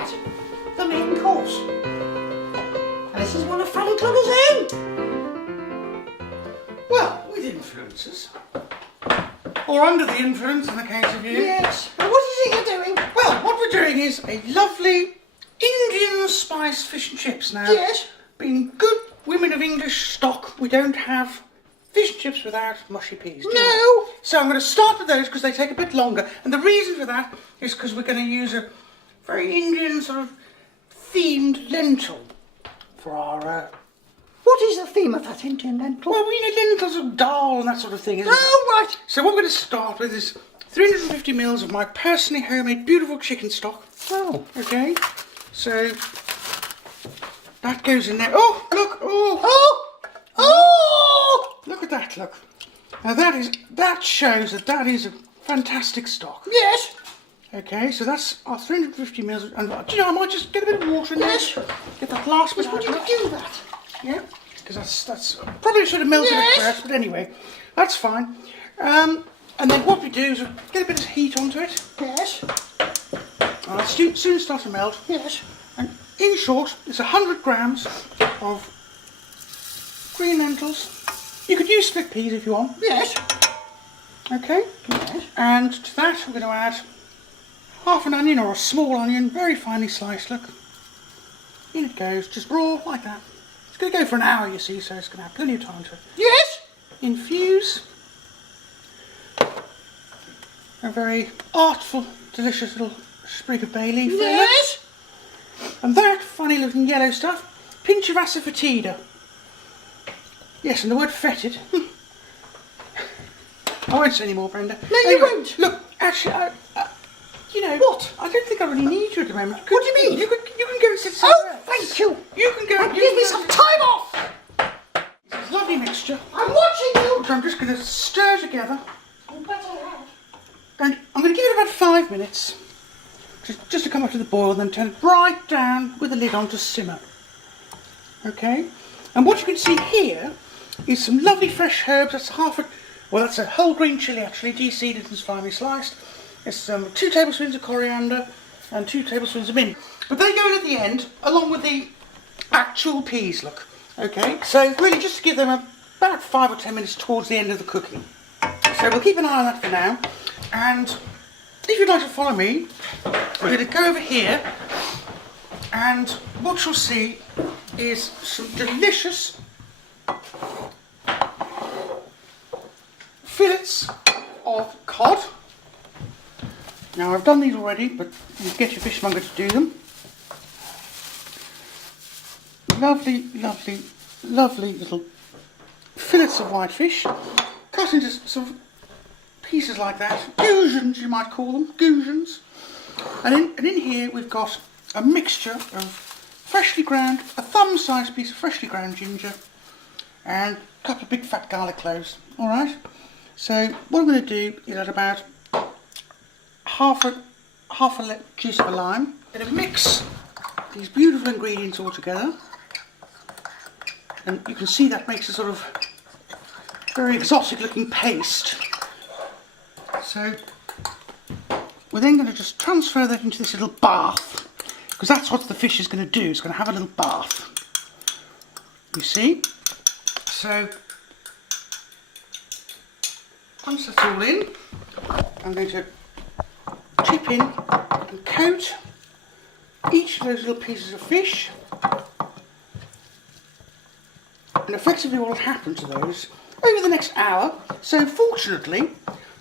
Right, the main course. And this is one of Fanny Clugger's own. Well, with influences. Or under the influence in the case of you. Yes. And what is it you're doing? Well, what we're doing is a lovely Indian spice fish and chips now. Yes. Being good women of English stock, we don't have fish and chips without mushy peas, do we? No. So I'm going to start with those because they take a bit longer. And the reason for that is because we're going to use a very Indian sort of themed lentil for our... What is the theme of that Indian lentil? Well, we need lentils of dal and that sort of thing, isn't it? Oh, right. So what we're going to start with is 350 mils of my personally homemade beautiful chicken stock. Oh. Okay, so that goes in there. Oh, look, oh. Oh. Oh. Look at that, look. Now that shows that is a fantastic stock. Yes. Okay, so that's our 350 mils. And do you know, I might just get a bit of water in there. Yes. Get that last bit. Would you do that? Yeah, because that's probably should have melted Yes. it first, but anyway, that's fine. And then what we do is get a bit of heat onto it. Yes. And it'll soon start to melt. Yes. And in short, it's 100 grams of green lentils. You could use split peas if you want. Yes. Okay. Yes. And to that we're going to add half an onion or a small onion, very finely sliced. Look. In it goes, just raw like that. It's going to go for an hour, you see, so it's going to have plenty of time to Yes. infuse a very artful, delicious little sprig of bay leaf there. Yes. And that funny looking yellow stuff, pinch of asafoetida. Yes, and the word fetid. I won't say any more, Brenda. No, you won't. Look, actually, you know What? I don't think I really need you at the moment. What do you mean? You can go and sit somewhere Oh, else. thank you. You can go. And give me some time off. It's a lovely mixture, I'm watching you. which I'm just going to stir together. You better have. And I'm going to give it about 5 minutes, just to come up to the boil, and then turn it right down with the lid on to simmer. Okay, and what you can see here is some lovely fresh herbs. That's that's a whole green chilli actually, de-seeded and finely sliced. It's 2 tablespoons of coriander and 2 tablespoons of mint. But they go in at the end, along with the actual peas, look. Okay, so really just to give them about 5 or 10 minutes towards the end of the cooking. So we'll keep an eye on that for now. And if you'd like to follow me, we're going to go over here, and what you'll see is some delicious fillets of cod. Now I've done these already, but you get your fishmonger to do them. Lovely, lovely, lovely little fillets of whitefish, cut into sort of pieces like that, goujons you might call them, goujons. And in here we've got a mixture of freshly ground, a thumb-sized piece of freshly ground ginger, and a couple of big fat garlic cloves. All right. So what I'm going to do is add about half a juice of a lime. I'm going to mix these beautiful ingredients all together, and you can see that makes a sort of very exotic looking paste. So we're then going to just transfer that into this little bath, because that's what the fish is going to do. It's going to have a little bath, you see. So once that's all in, I'm going to chip in and coat each of those little pieces of fish. And effectively what will happen to those over the next hour, so fortunately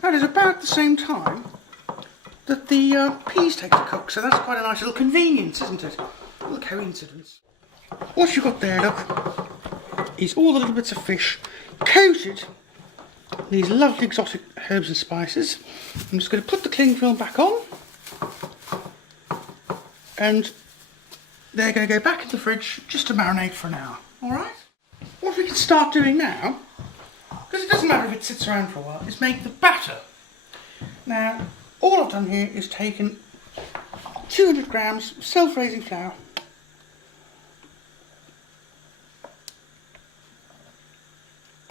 that is about the same time that the peas take to cook, so that's quite a nice little convenience, isn't it? A little coincidence. What you've got there, look, is all the little bits of fish coated in these lovely exotic herbs and spices. I'm just going to put the cling film back on, and they're going to go back in the fridge just to marinate for an hour. Alright? What we can start doing now, because it doesn't matter if it sits around for a while, is make the batter. Now, all I've done here is taken 200 grams of self-raising flour,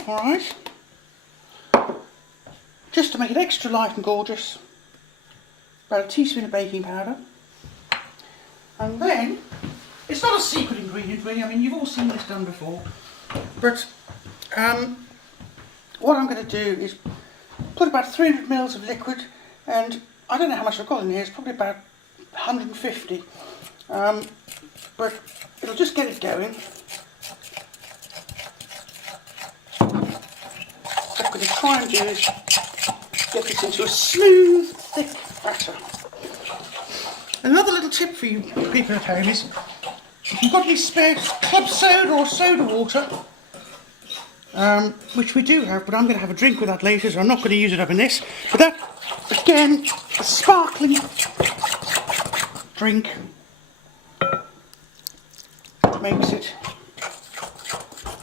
alright, just to make it extra light and gorgeous, about a teaspoon of baking powder, And then, it's not a secret ingredient really, I mean you've all seen this done before, but what I'm going to do is put about 300 ml of liquid, and I don't know how much I've got in here, it's probably about 150, but it'll just get it going. What I'm going to try and do is get this into a smooth, thick batter. Another little tip for you people at home is, if you've got any spare club soda or soda water, which we do have, but I'm going to have a drink with that later, so I'm not going to use it up in this. But that, again, a sparkling drink makes it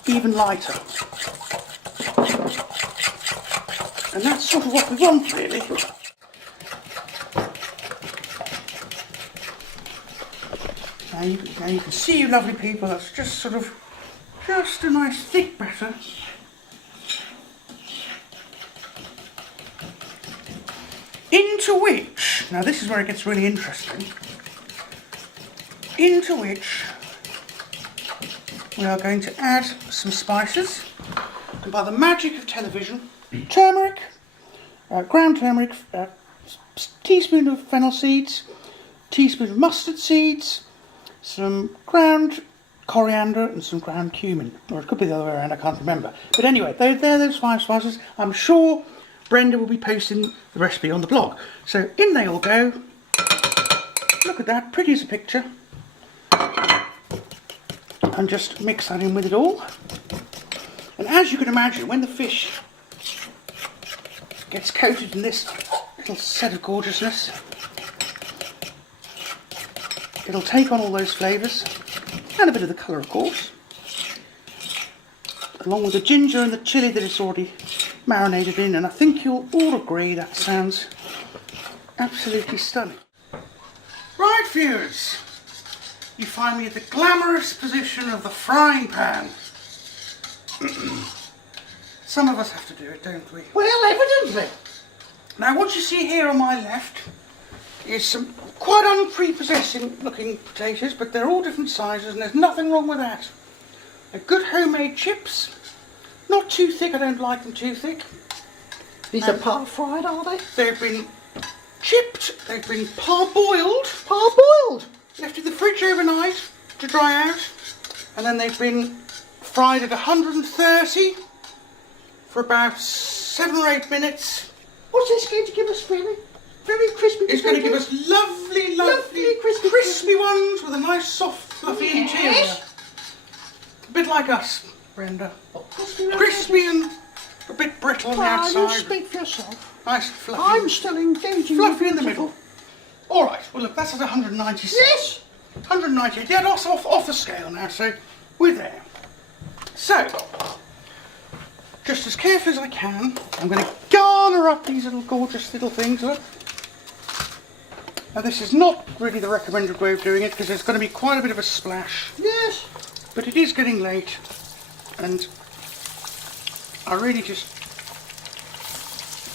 even lighter. And that's sort of what we want, really. Now you can see, you lovely people, that's just sort of, just a nice thick batter. Into which, now this is where it gets really interesting, into which we are going to add some spices. And by the magic of television, turmeric, ground turmeric, teaspoon of fennel seeds, teaspoon of mustard seeds, some ground coriander and some ground cumin. Or it could be the other way around, I can't remember. But anyway, they're those 5 spices. I'm sure Brenda will be posting the recipe on the blog. So in they all go. Look at that, pretty as a picture. And just mix that in with it all. And as you can imagine, when the fish gets coated in this little set of gorgeousness, it'll take on all those flavours, and a bit of the colour of course, along with the ginger and the chilli that it's already marinated in, and I think you'll all agree that sounds absolutely stunning. Right viewers, you find me at the glamorous position of the frying pan. Some of us have to do it, don't we? Well, evidently. Now what you see here on my left is some quite unprepossessing looking potatoes, but they're all different sizes and there's nothing wrong with that. They're good homemade chips, not too thick, I don't like them too thick. These are par-fried, are they? They've been chipped, they've been parboiled. Parboiled? Left in the fridge overnight to dry out, and then they've been fried at 130 for about 7 or 8 minutes. What's this going to give us, Fanny? Very crispy. It's going to give us lovely crispy ones with a nice soft fluffy interior. A bit like us, Brenda. Crispy and a bit brittle on the outside. You speak for yourself. Nice fluffy. I'm still engaging. Fluffy in the middle. Alright, well look, that's at 196. Yes! 198, yeah, that's off the scale now, so we're there. So, just as carefully as I can, I'm going to garner up these little gorgeous little things, look. Now this is not really the recommended way of doing it, because there's going to be quite a bit of a splash. Yes! But it is getting late, and I really just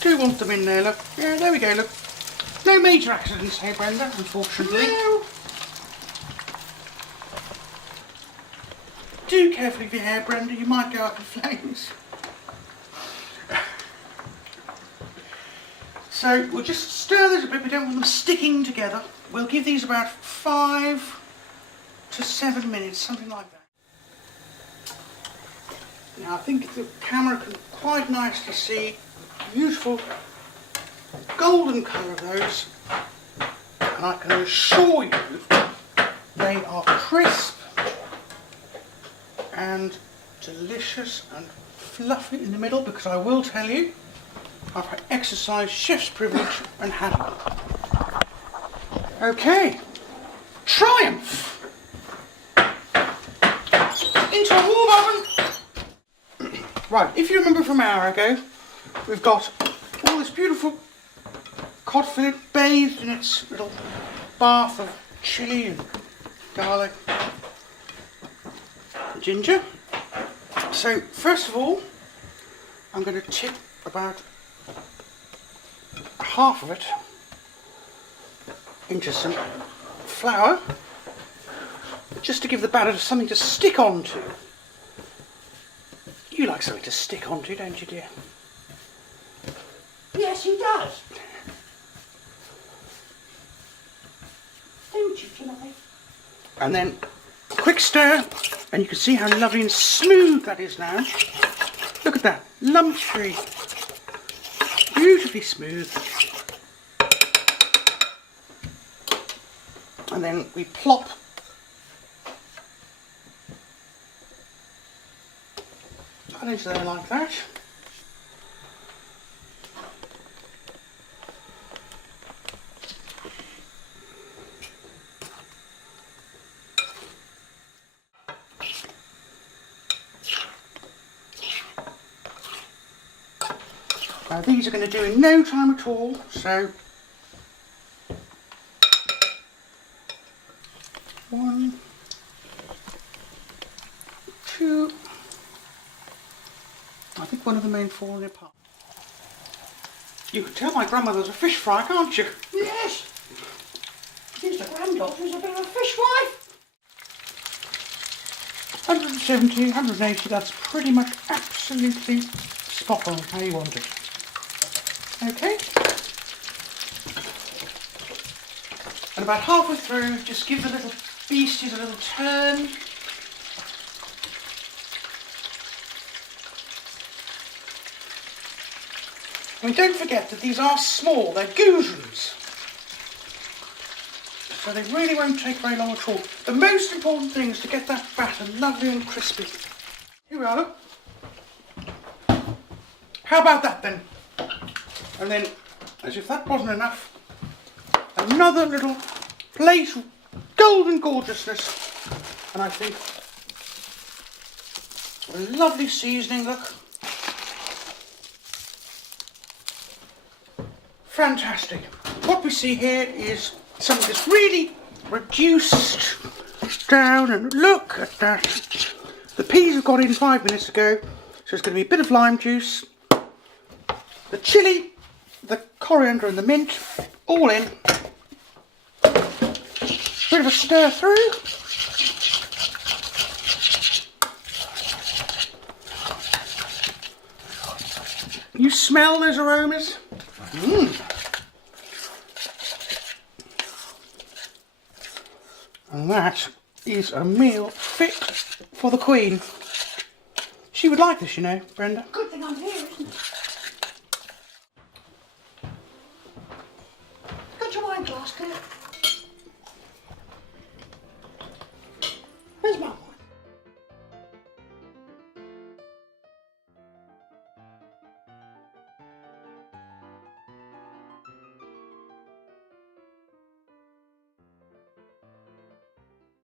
do want them in there, look. Yeah, there we go, look. No major accidents here, Brenda, unfortunately. No. Do carefully with your hair, Brenda, you might go up in flames. So we'll just stir this a bit, we don't want them sticking together. We'll give these about 5 to 7 minutes, something like that. Now I think the camera can quite nicely see beautiful golden colour of those, and I can assure you they are crisp and delicious and fluffy in the middle, because I will tell you, I've exercised chef's privilege and had one. Okay, triumph! Into a warm oven. Right, if you remember from an hour ago, we've got all this beautiful cod fillet bathed in its little bath of chilli and garlic and ginger. So first of all, I'm going to tip about half of it into some flour, just to give the batter something to stick onto. You like something to stick onto, don't you, dear? Yes, he does. Don't you, Timothy? And then a quick stir, and you can see how lovely and smooth that is now. Look at that, lump free, beautifully smooth. And then we plop that into there like that. Now these are going to do in no time at all, so 1, 2, I think one of them may fall apart. You can tell my grandmother's a fish fry, can't you? Yes. Seems the granddaughter is a bit of a fishwife. 170, 180, that's pretty much absolutely spot on how you want it. Okay. And about halfway through, just give the little beasties a little turn. I mean, don't forget that these are small, they're goujons. So they really won't take very long at all. The most important thing is to get that batter lovely and crispy. Here we are, look. How about that then? And then, as if that wasn't enough, another little plate of golden gorgeousness. And I think a lovely seasoning, look. Fantastic. What we see here is something that's really reduced down, and look at that. The peas have got in 5 minutes ago, so it's going to be a bit of lime juice, the chilli, the coriander and the mint, all in. Bit of a stir through. You smell those aromas? And that is a meal fit for the Queen. She would like this, you know, Brenda. Good thing I'm here, isn't it? Got your wine glass, Kurt?